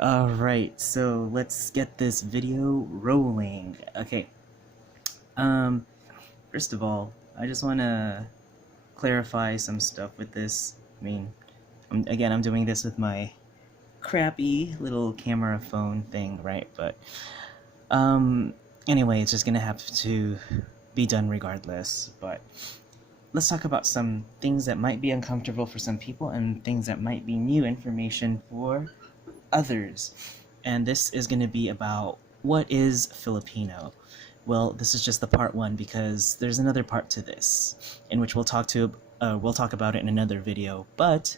Alright, so let's get this video rolling. Okay. Um, First of all, I just want to clarify some stuff with this. I mean, I'm doing this with my crappy little camera phone thing, right? But, anyway, it's just gonna have to be done regardless. But let's talk about some things that might be uncomfortable for some people and things that might be new information for others. And this is going to be about what is Filipino. Well, this is just the part one because there's another part to this in which we'll talk about it in another video. But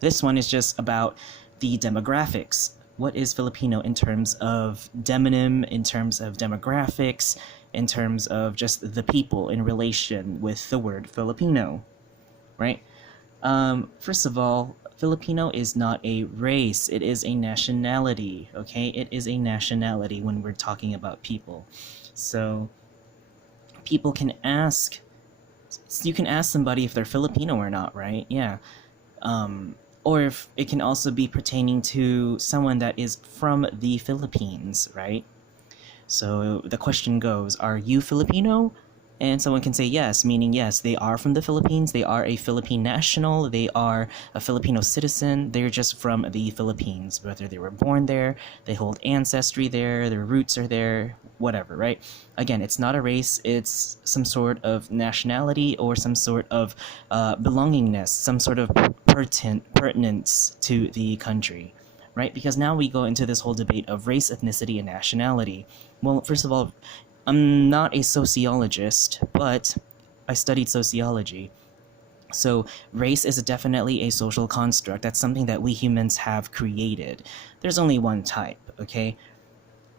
this one is just about the demographics. What is Filipino in terms of demonym, in terms of demographics, in terms of just the people in relation with the word Filipino, right? First of all, Filipino is not a race, it is a nationality, okay? It is a nationality when we're talking about people. So, people can ask, you can ask somebody if they're Filipino or not, right? Yeah. Or if it can also be pertaining to someone that is from the Philippines, right? So the question goes, are you Filipino? And someone can say yes, meaning yes, they are from the Philippines, they are a Philippine national, they are a Filipino citizen, they're just from the Philippines, whether they were born there, they hold ancestry there, their roots are there, whatever, right? Again, it's not a race, it's some sort of nationality or some sort of belongingness, some sort of pertinence to the country, right? Because now we go into this whole debate of race, ethnicity, and nationality. Well, first of all, I'm not a sociologist, but I studied sociology. So race is definitely a social construct. That's something that we humans have created. There's only one type, okay?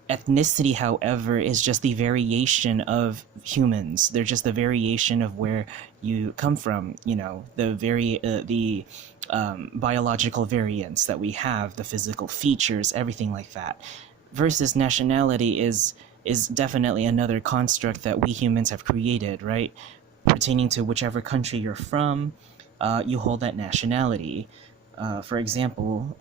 Ethnicity, however, is just the variation of humans. They're just the variation of where you come from, you know, the biological variants that we have, the physical features, everything like that. Versus nationality is definitely another construct that we humans have created, right? Pertaining to whichever country you're from, you hold that nationality. For example,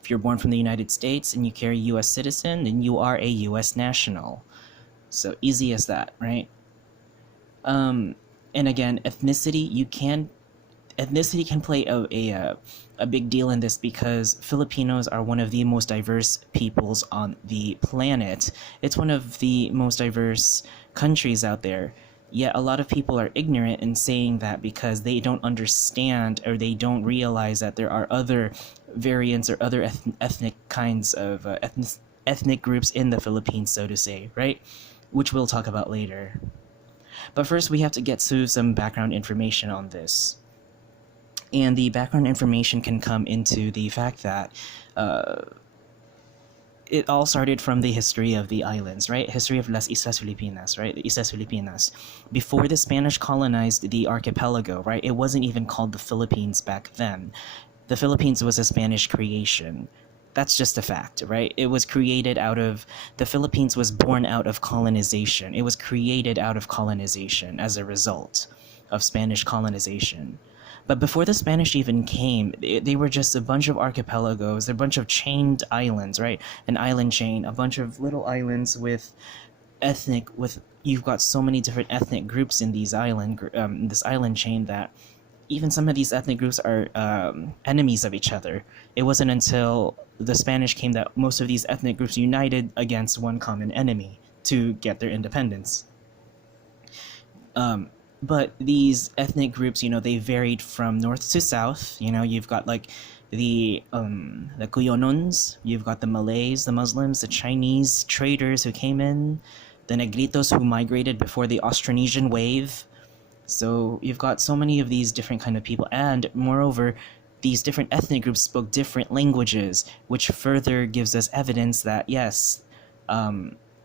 if you're born from the United States and you carry U.S. citizen, then you are a U.S. national. So easy as that, right? And again, ethnicity can play a big deal in this because Filipinos are one of the most diverse peoples on the planet. It's one of the most diverse countries out there. Yet a lot of people are ignorant in saying that because they don't understand or they don't realize that there are other variants or other ethnic kinds of ethnic groups in the Philippines, so to say, right? Which we'll talk about later. But first, we have to get to some background information on this. And the background information can come into the fact that it all started from the history of the islands, right? History of las Islas Filipinas, right? The Islas Filipinas. Before the Spanish colonized the archipelago, right? It wasn't even called the Philippines back then. The Philippines was a Spanish creation. That's just a fact, right? It was created the Philippines was born out of colonization. It was created out of colonization as a result of Spanish colonization. But before the Spanish even came, they were just a bunch of archipelagos, a bunch of chained islands, right? An island chain, a bunch of little islands you've got so many different ethnic groups in this island chain that even some of these ethnic groups are enemies of each other. It wasn't until the Spanish came that most of these ethnic groups united against one common enemy to get their independence. But these ethnic groups, you know, they varied from north to south. You know, you've got like the Cuyonons, you've got the Malays, the Muslims, the Chinese traders who came in, the Negritos who migrated before the Austronesian wave. So you've got so many of these different kind of people, and moreover, these different ethnic groups spoke different languages, which further gives us evidence that yes,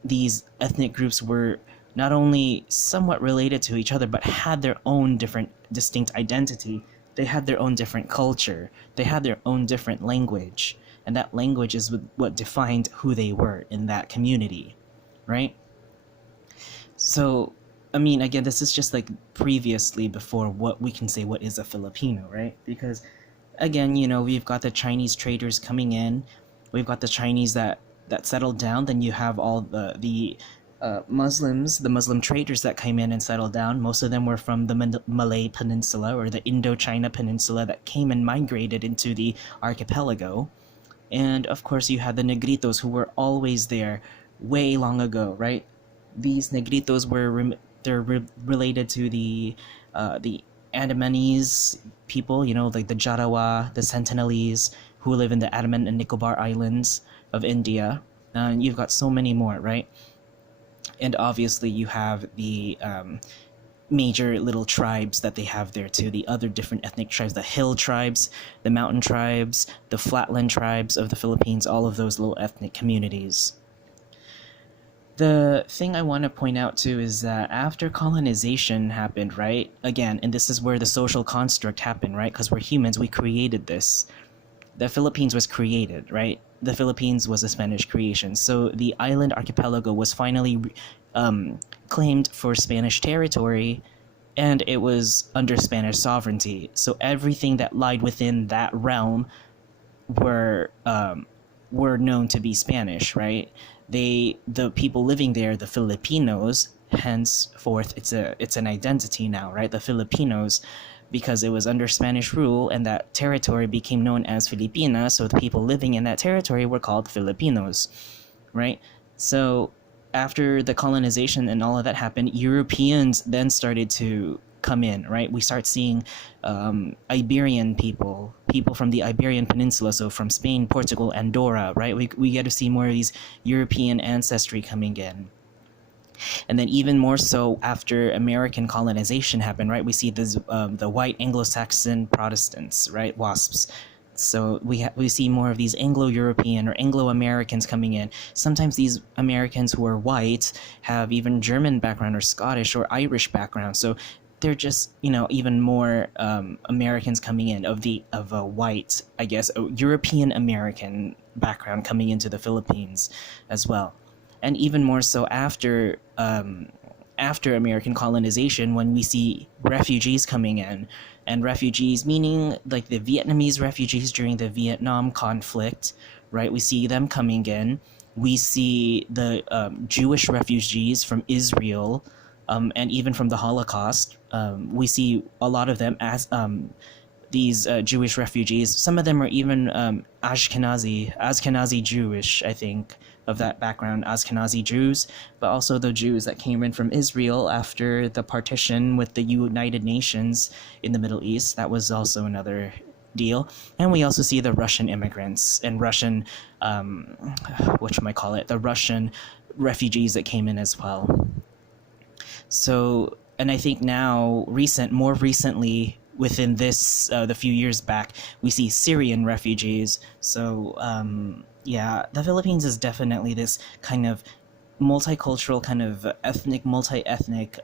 these ethnic groups were not only somewhat related to each other, but had their own different distinct identity. They had their own different culture. They had their own different language. And that language is what defined who they were in that community, right? So, I mean, again, this is just like previously before what we can say what is a Filipino, right? Because again, you know, we've got the Chinese traders coming in, we've got the Chinese that settled down. Then you have all the Muslims, the Muslim traders that came in and settled down. Most of them were from the Malay Peninsula or the Indochina Peninsula that came and migrated into the archipelago. And of course, you had the Negritos who were always there way long ago, right? These Negritos were related to the Andamanese people, you know, like the Jarawa, the Sentinelese, who live in the Andaman and Nicobar Islands of India. And you've got so many more, right? And obviously, you have the major little tribes that they have there too, the other different ethnic tribes, the hill tribes, the mountain tribes, the flatland tribes of the Philippines, all of those little ethnic communities. The thing I want to point out too is that after colonization happened, right? Again, and this is where the social construct happened, right? Because we're humans, we created this. The Philippines was created, right? The Philippines was a Spanish creation. So the island archipelago was finally claimed for Spanish territory, and it was under Spanish sovereignty. So everything that lied within that realm were known to be Spanish, right? The people living there, the Filipinos, henceforth it's an identity now, right? The Filipinos, because it was under Spanish rule and that territory became known as Filipinas, so the people living in that territory were called Filipinos, right? So after the colonization and all of that happened, Europeans then started to come in, right? We start seeing Iberian people from the Iberian Peninsula, so from Spain, Portugal, Andorra, right? We get to see more of these European ancestry coming in. And then even more so after American colonization happened, right? We see this, the white Anglo-Saxon Protestants, right? WASPs. So we see more of these Anglo-European or Anglo-Americans coming in. Sometimes these Americans who are white have even German background or Scottish or Irish background. So they're just, you know, even more Americans coming in of a white, I guess, a European American background coming into the Philippines as well. And even more so after American colonization, when we see refugees coming in, and refugees meaning like the Vietnamese refugees during the Vietnam conflict, right? We see them coming in. We see the Jewish refugees from Israel, and even from the Holocaust. We see a lot of them as these Jewish refugees. Some of them are even Ashkenazi Jewish, I think, of that background, Ashkenazi Jews, but also the Jews that came in from Israel after the partition with the United Nations in the Middle East. That was also another deal. And we also see the Russian immigrants and Russian, the Russian refugees that came in as well. So, and I think now, more recently, within this, the few years back, we see Syrian refugees. So, yeah, the Philippines is definitely this kind of multicultural, kind of multi-ethnic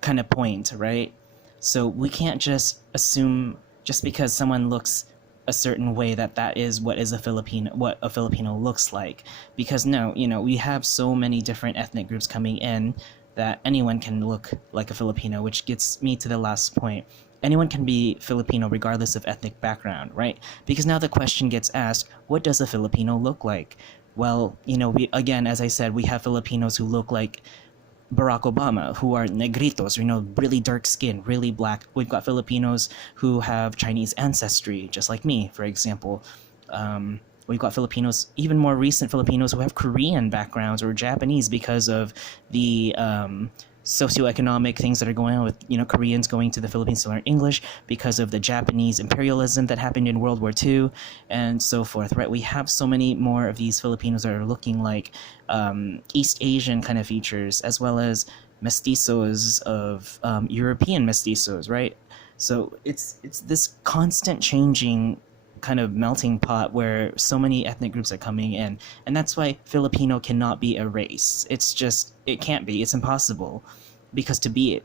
kind of point, right? So we can't just assume just because someone looks a certain way that is what a Filipino looks like. Because no, you know, we have so many different ethnic groups coming in that anyone can look like a Filipino, which gets me to the last point. Anyone can be Filipino regardless of ethnic background, right? Because now the question gets asked, what does a Filipino look like? Well, you know, again, as I said, we have Filipinos who look like Barack Obama, who are negritos, you know, really dark skin, really black. We've got Filipinos who have Chinese ancestry, just like me, for example. We've got Filipinos, even more recent Filipinos who have Korean backgrounds or Japanese because of the socioeconomic things that are going on with, you know, Koreans going to the Philippines to learn English because of the Japanese imperialism that happened in World War II and so forth, right? We have so many more of these Filipinos that are looking like East Asian kind of features, as well as mestizos of European mestizos, right? So it's this constant changing kind of melting pot where so many ethnic groups are coming in, and that's why Filipino cannot be a race. It can't be. It's impossible, because to be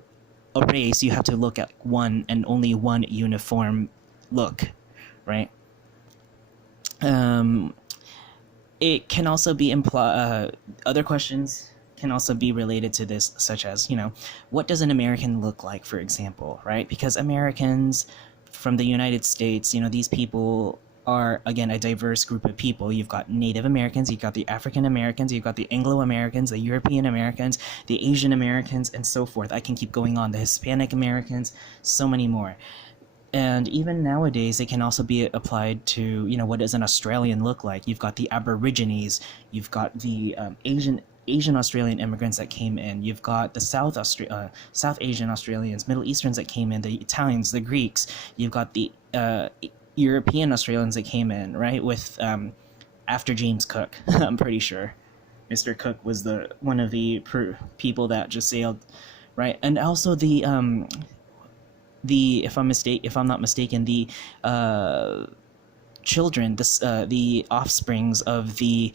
a race you have to look at one and only one uniform look, right? It can also be other questions can also be related to this, such as, you know, what does an American look like, for example, right? Because Americans, from the United States, these people are, again, a diverse group of people. You've got Native Americans, you've got the African Americans, you've got the Anglo Americans, the European Americans, the Asian Americans, and so forth. I can keep going on. The Hispanic Americans, so many more. And even nowadays, it can also be applied to, what does an Australian look like? You've got the Aborigines, you've got the Asian Australian immigrants that came in. You've got the South Asian Australians, Middle Easterns that came in, the Italians, the Greeks. You've got the European Australians that came in, right? With after James Cook, I'm pretty sure. Mr. Cook was one of the people that just sailed, right? And also the if I'm not mistaken, the children, the offsprings of the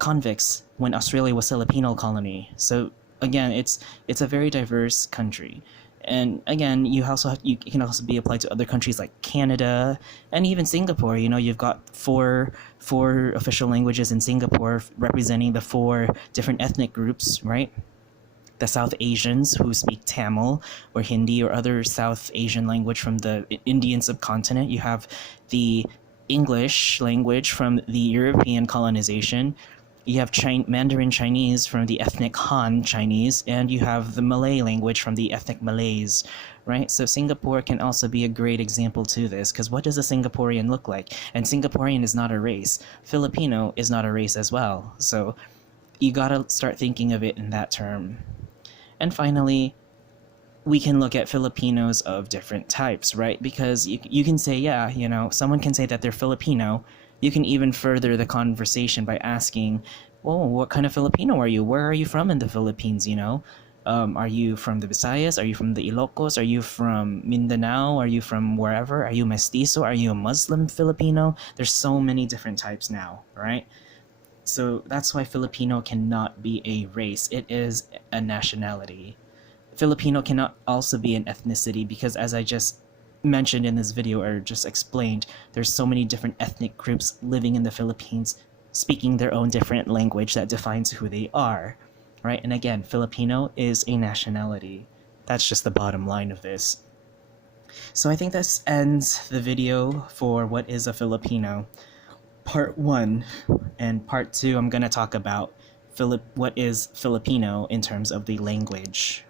convicts when Australia was still a penal colony. So again, it's a very diverse country. And again, you can also be applied to other countries like Canada and even Singapore. You've got four official languages in Singapore representing the 4 different ethnic groups, right? The South Asians who speak Tamil or Hindi or other South Asian language from the Indian subcontinent. You have the English language from the European colonization. You have Mandarin Chinese from the ethnic Han Chinese, and you have the Malay language from the ethnic Malays, right? So Singapore can also be a great example to this, because what does a Singaporean look like? And Singaporean is not a race. Filipino is not a race as well. So you gotta start thinking of it in that term. And finally, we can look at Filipinos of different types, right? Because you can say, someone can say that they're Filipino. You can even further the conversation by asking, well, what kind of Filipino are you? Where are you from in the Philippines, Are you from the Visayas? Are you from the Ilocos? Are you from Mindanao? Are you from wherever? Are you mestizo? Are you a Muslim Filipino? There's so many different types now, right? So that's why Filipino cannot be a race. It is a nationality. Filipino cannot also be an ethnicity because, as I just mentioned in this video or just explained, there's so many different ethnic groups living in the Philippines speaking their own different language that defines who they are, right? And again, Filipino is a nationality. That's just the bottom line of this. So I think this ends the video for what is a Filipino. Part 1 and part 2, I'm going to talk about what is Filipino in terms of the language.